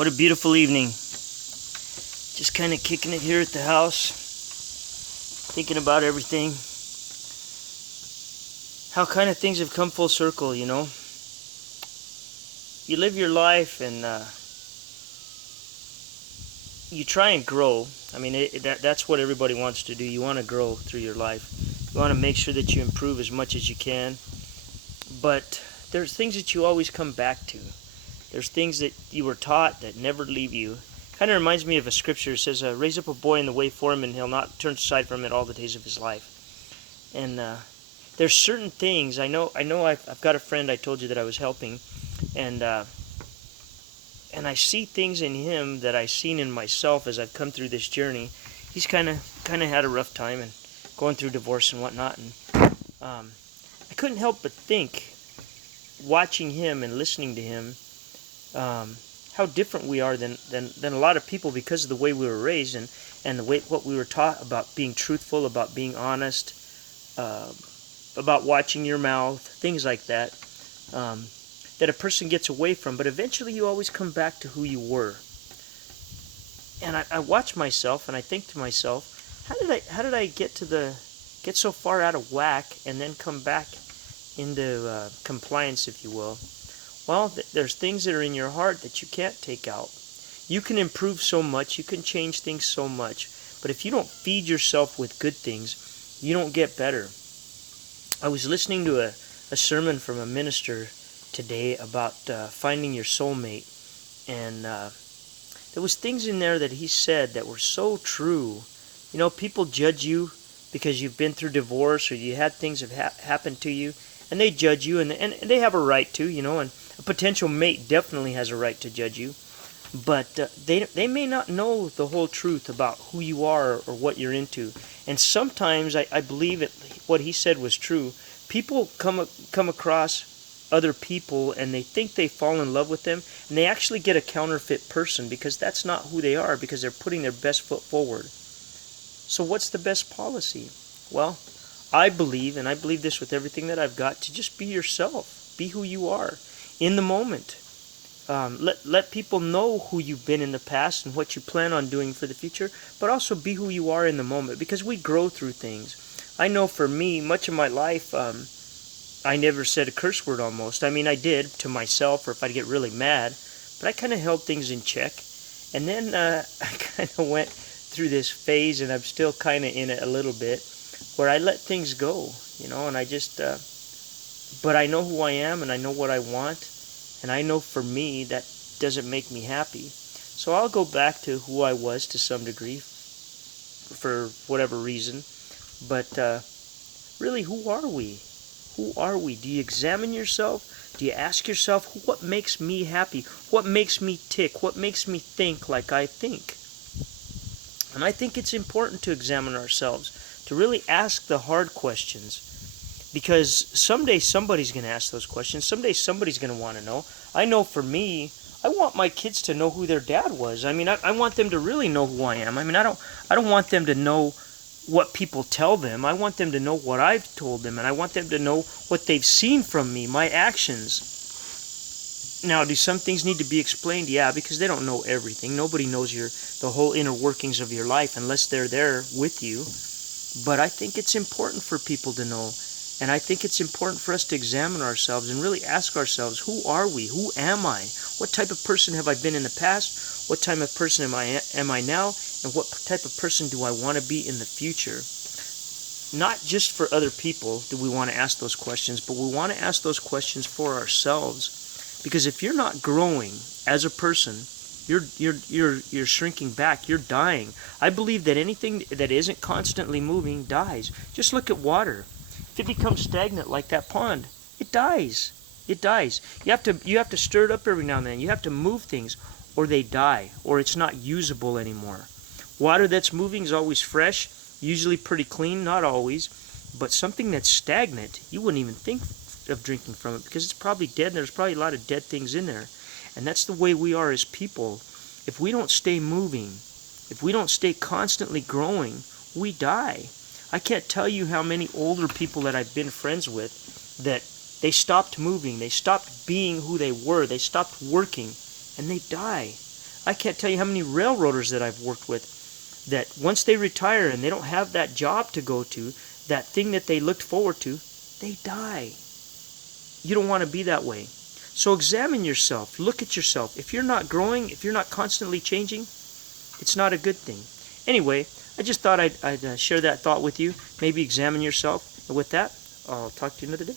What a beautiful evening. Just kind of kicking it here at the house, thinking about everything. How kind of things have come full circle, you know. You live your life and you try and grow. I mean, that's what everybody wants to do. You want to grow through your life. You want to make sure that you improve as much as you can. But there's things that you always come back to. There's things that you were taught that never leave you. Kind of reminds me of a scripture. It says, raise up a boy in the way for him, and he'll not turn aside from it all the days of his life. And there's certain things. I know I've got a friend I told you that I was helping, and I see things in him that I've seen in myself as I've come through this journey. He's kind of had a rough time and going through divorce and whatnot. And I couldn't help but think, watching him and listening to him, how different we are than a lot of people because of the way we were raised and the way what we were taught about being truthful, about being honest, about watching your mouth, things like that, that a person gets away from. But eventually you always come back to who you were. And I watch myself and I think to myself, how did I get so far out of whack and then come back into compliance, if you will? Well, there's things that are in your heart that you can't take out. You can improve so much, you can change things so much, but if you don't feed yourself with good things, you don't get better. I was listening to a sermon from a minister today about finding your soulmate, and there was things in there that he said that were so true. You know, people judge you because you've been through divorce or you had things have happened to you, and they judge you, and they have a right to, you know, and a potential mate definitely has a right to judge you, but they may not know the whole truth about who you are or what you're into. And sometimes I believe what he said was true. People come across other people and they think they fall in love with them, and they actually get a counterfeit person because that's not who they are, because they're putting their best foot forward. So what's the best policy? Well, I believe, and I believe this with everything that I've got, to just be yourself. Be who you are in the moment. Let people know who you've been in the past and what you plan on doing for the future, but also be who you are in the moment, because we grow through things. I know for me, much of my life, I never said a curse word almost. I mean, I did to myself, or if I'd get really mad, but I kind of held things in check. And then I kind of went through this phase, and I'm still kind of in it a little bit, where I let things go, you know, and I just, but I know who I am, and I know what I want, and I know for me that doesn't make me happy. So I'll go back to who I was to some degree, for whatever reason. But really, who are we? Who are we? Do you examine yourself? Do you ask yourself, what makes me happy? What makes me tick? What makes me think like I think? And I think it's important to examine ourselves, to really ask the hard questions, because someday somebody's going to ask those questions. Someday somebody's going to want to know. I know for me, I want my kids to know who their dad was. I mean, I want them to really know who I am. I mean, I don't want them to know what people tell them. I want them to know what I've told them, and I want them to know what they've seen from me, my actions. Now, do some things need to be explained? Yeah, because they don't know everything. Nobody knows the whole inner workings of your life unless they're there with you. But I think it's important for people to know. And I think it's important for us to examine ourselves and really ask ourselves, who are we? Who am I? What type of person have I been in the past? What type of person am I now? And what type of person do I want to be in the future? Not just for other people do we want to ask those questions, but we want to ask those questions for ourselves. Because if you're not growing as a person, you're shrinking back, you're dying. I believe that anything that isn't constantly moving dies. Just look at water. If it becomes stagnant like that pond, it dies. It dies. You have to stir it up every now and then. You have to move things, or they die, or it's not usable anymore. Water that's moving is always fresh, usually pretty clean, not always, but something that's stagnant, you wouldn't even think of drinking from it because it's probably dead, and there's probably a lot of dead things in there. And that's the way we are as people. If we don't stay moving, if we don't stay constantly growing, we die. I can't tell you how many older people that I've been friends with that they stopped moving, they stopped being who they were, they stopped working, and they die. I can't tell you how many railroaders that I've worked with that once they retire and they don't have that job to go to, that thing that they looked forward to, they die. You don't want to be that way. So examine yourself. Look at yourself. If you're not growing, if you're not constantly changing, it's not a good thing. Anyway, I just thought I'd share that thought with you. Maybe examine yourself. And with that, I'll talk to you another day.